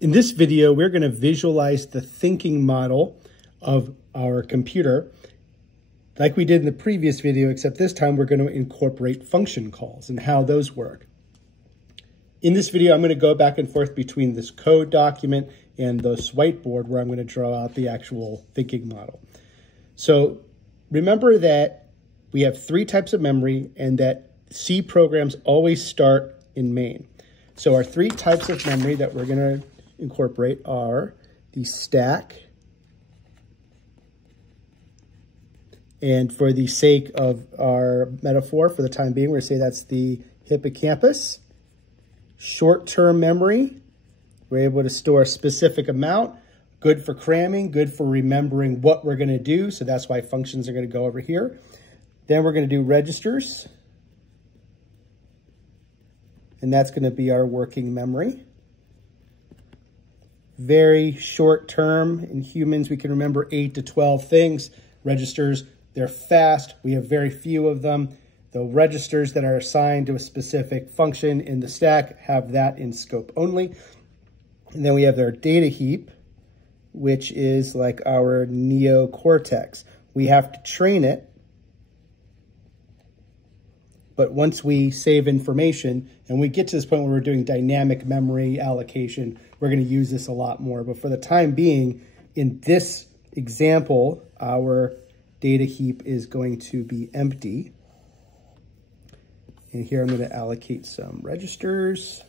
In this video, we're going to visualize the thinking model of our computer like we did in the previous video, except this time we're going to incorporate function calls and how those work. In this video, I'm going to go back and forth between this code document and this whiteboard where I'm going to draw out the actual thinking model. So remember that we have three types of memory and that C programs always start in main. So our three types of memory that we're going to incorporate are the stack, and for the sake of our metaphor for the time being, we're going to say that's the hippocampus. Short-term memory, we're able to store a specific amount, good for cramming, good for remembering what we're going to do, so that's why functions are going to go over here. Then we're going to do registers, and that's going to be our working memory. Very short term. In humans, we can remember 8 to 12 things. Registers, they're fast. We have very few of them. The registers that are assigned to a specific function in the stack have that in scope only. And then we have our data heap, which is like our neocortex. We have to train it. But once we save information and we get to this point where we're doing dynamic memory allocation, we're going to use this a lot more. But for the time being, in this example, our data heap is going to be empty. And here I'm going to allocate some registers.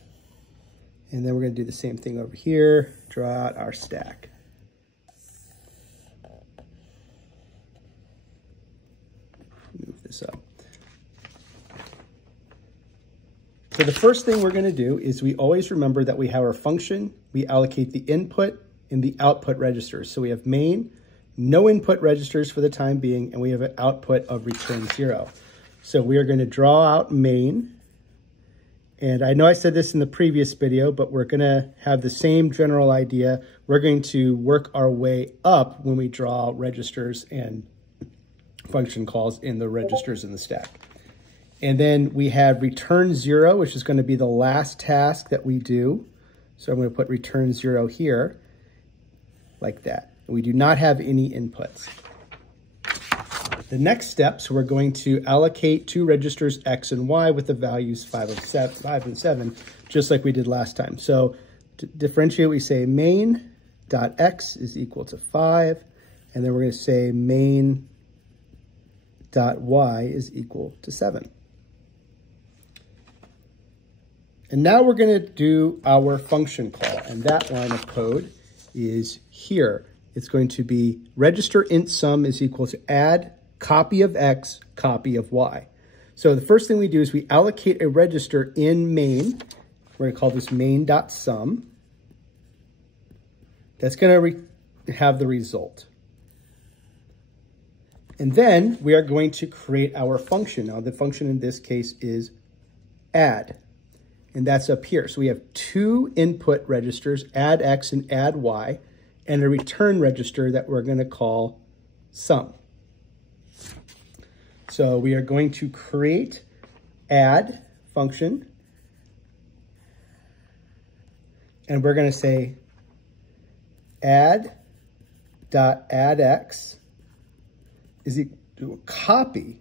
And then we're going to do the same thing over here, draw out our stack. Move this up. So the first thing we're going to do is we always remember that we have our function, we allocate the input and the output registers. So we have main, no input registers for the time being, and we have an output of return 0. So we are going to draw out main. And I know I said this in the previous video, but we're going to have the same general idea. We're going to work our way up when we draw registers and function calls in the registers in the stack. And then we have return 0, which is going to be the last task that we do. So I'm going to put return 0 here, like that. We do not have any inputs. The next steps, we're going to allocate two registers X and Y with the values 5 and 7, just like we did last time. So to differentiate, we say main.x is equal to 5, and then we're going to say main.y is equal to 7. And now we're going to do our function call, and that line of code is here. It's going to be register int sum is equal to add copy of x, copy of y. So the first thing we do is we allocate a register in main. We're going to call this main.sum. That's going to have the result. And then we are going to create our function. Now the function in this case is add. And that's up here. So we have two input registers, add x and add y, and a return register that we're going to call sum. So we are going to create add function, and we're going to say add.addx is equal to a copy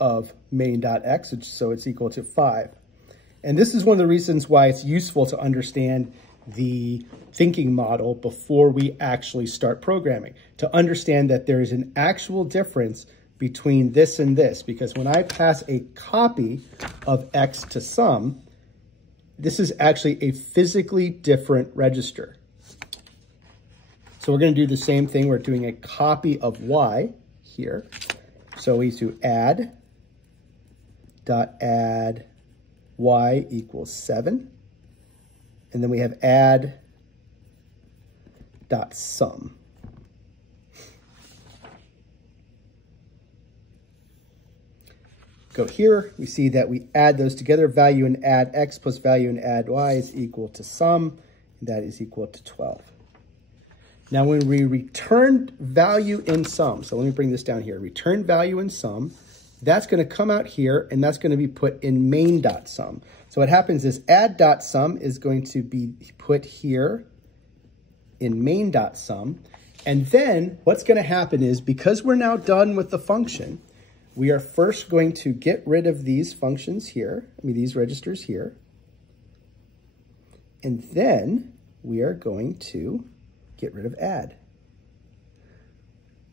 of main.x, so it's equal to 5. And this is one of the reasons why it's useful to understand the thinking model before we actually start programming, to understand that there is an actual difference between this and this, because when I pass a copy of X to sum, this is actually a physically different register. So we're going to do the same thing. We're doing a copy of Y here. So we do add y equals 7. And then we have add.sum. Go here, we see that we add those together. Value in add x plus value in add y is equal to sum. And that is equal to 12. Now when we return value in sum, so let me bring this down here. Return value in sum, that's going to come out here, and that's going to be put in main.sum. So what happens is add.sum is going to be put here in main.sum. And then what's going to happen is, because we're now done with the function, we are first going to get rid of these functions here, these registers here. And then we are going to get rid of add.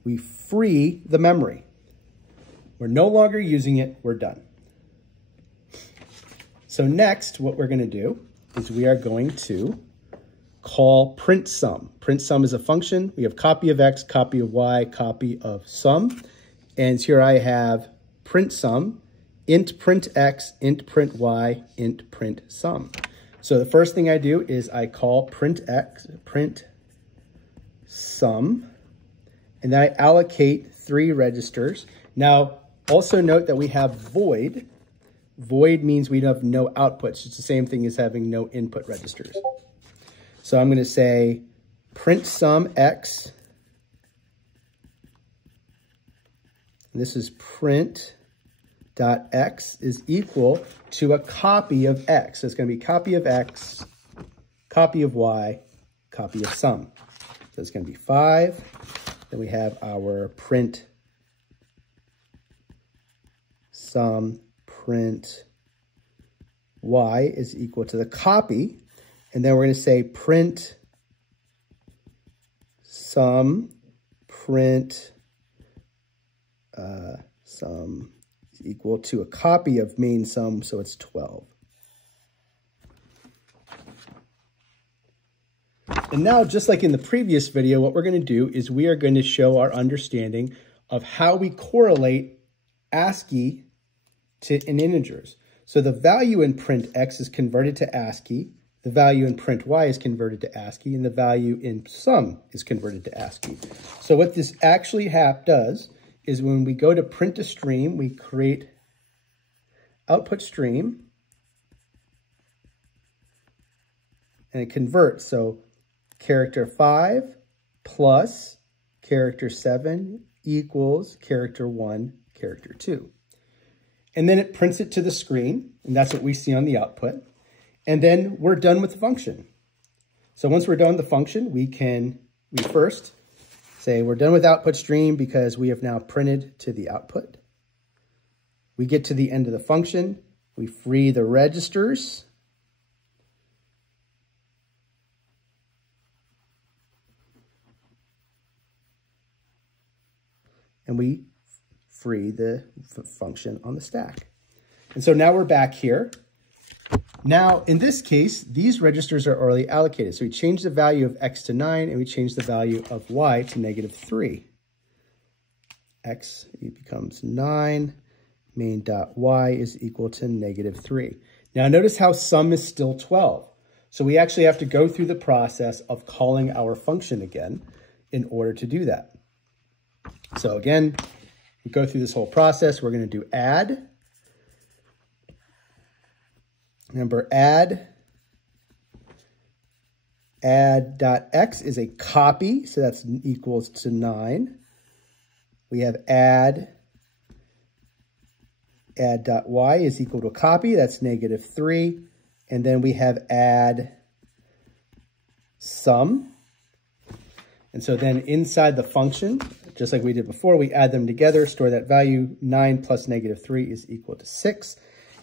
We free the memory. We're no longer using it, we're done. So next, what we're going to do is we are going to call print sum. Print sum is a function. We have copy of x, copy of y, copy of sum. And here I have print sum, int print x, int print y, int print sum. So the first thing I do is I call print x, print sum, and then I allocate 3 registers. Now, also note that we have void. Void means we have no outputs. It's the same thing as having no input registers. So I'm going to say print sum x. And this is print dot x is equal to a copy of x. So it's going to be copy of x, copy of y, copy of sum. So it's going to be 5. Then we have our print sum, print y is equal to the copy. And then we're going to say print sum, print sum is equal to a copy of main sum, so it's 12. And now, just like in the previous video, what we're going to do is we are going to show our understanding of how we correlate ASCII in integers. So the value in print x is converted to ASCII, the value in print y is converted to ASCII, and the value in sum is converted to ASCII. So what this actually does is when we go to print a stream, we create output stream, and it converts. So character 5 plus character 7 equals character 1, character 2. And then it prints it to the screen, and that's what we see on the output. And then we're done with the function. So once we're done with the function, we first say we're done with output stream because we have now printed to the output. We get to the end of the function, we free the registers. And we free the function on the stack. And so now we're back here. Now, in this case, these registers are already allocated. So we change the value of x to 9, and we change the value of y to -3. X becomes 9, main.y is equal to -3. Now notice how sum is still 12. So we actually have to go through the process of calling our function again in order to do that. So again, we go through this whole process. We're going to do add. Remember, add.x is a copy, so that's equals to 9. We have add.y is equal to a copy, that's -3. And then we have add sum. And so then inside the function, just like we did before, we add them together, store that value. 9 plus -3 is equal to 6.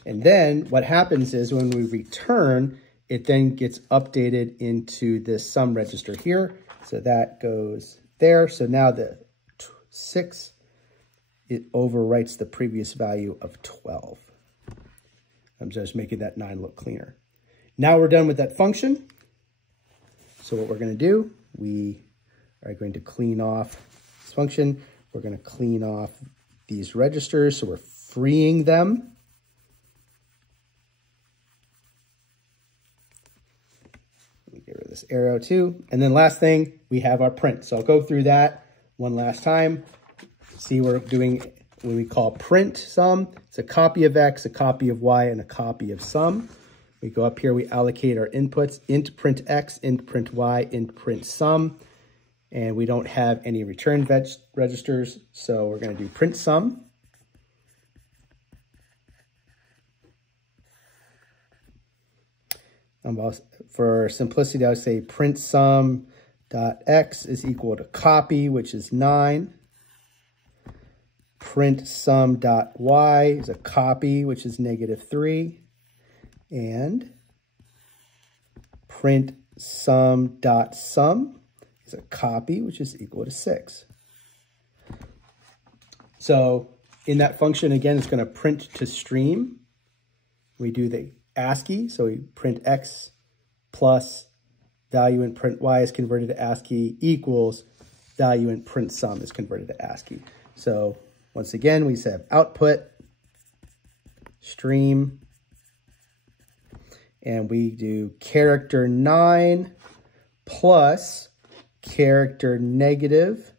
And then what happens is when we return, it then gets updated into this sum register here. So that goes there. So now the 6, it overwrites the previous value of 12. I'm just making that 9 look cleaner. Now we're done with that function. So what we're going to do, we are going to clean off this function. We're going to clean off these registers. So we're freeing them. Get rid of this arrow too. And then last thing, we have our print. So I'll go through that one last time. See, we're doing what we call print sum. It's a copy of x, a copy of y, and a copy of sum. We go up here, we allocate our inputs, int print x, int print y, int print sum. And we don't have any return registers, so we're going to do print sum. For simplicity, I would say print sum dot x is equal to copy, which is 9. Print sum dot y is a copy, which is -3. And print sum dot sum is a copy, which is equal to 6. So in that function, again, it's going to print to stream. We do the ASCII, so we print x plus value in print y is converted to ASCII equals value in print sum is converted to ASCII. So once again, we have output, stream, and we do character 9 plus character negative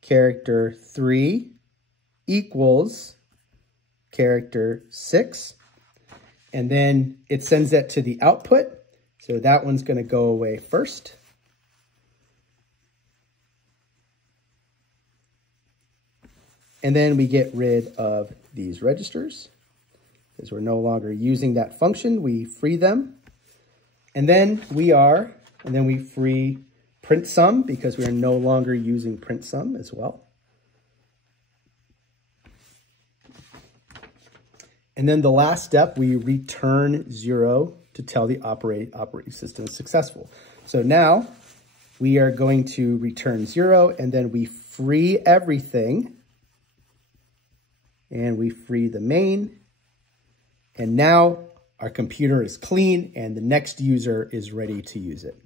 character 3 equals character 6. And then it sends that to the output. So that one's going to go away first. And then we get rid of these registers because we're no longer using that function. We free them. And then we free print sum because we are no longer using print sum as well. And then the last step, we return 0 to tell the operating system is successful. So now we are going to return 0 and then we free everything. And we free the main. And now our computer is clean and the next user is ready to use it.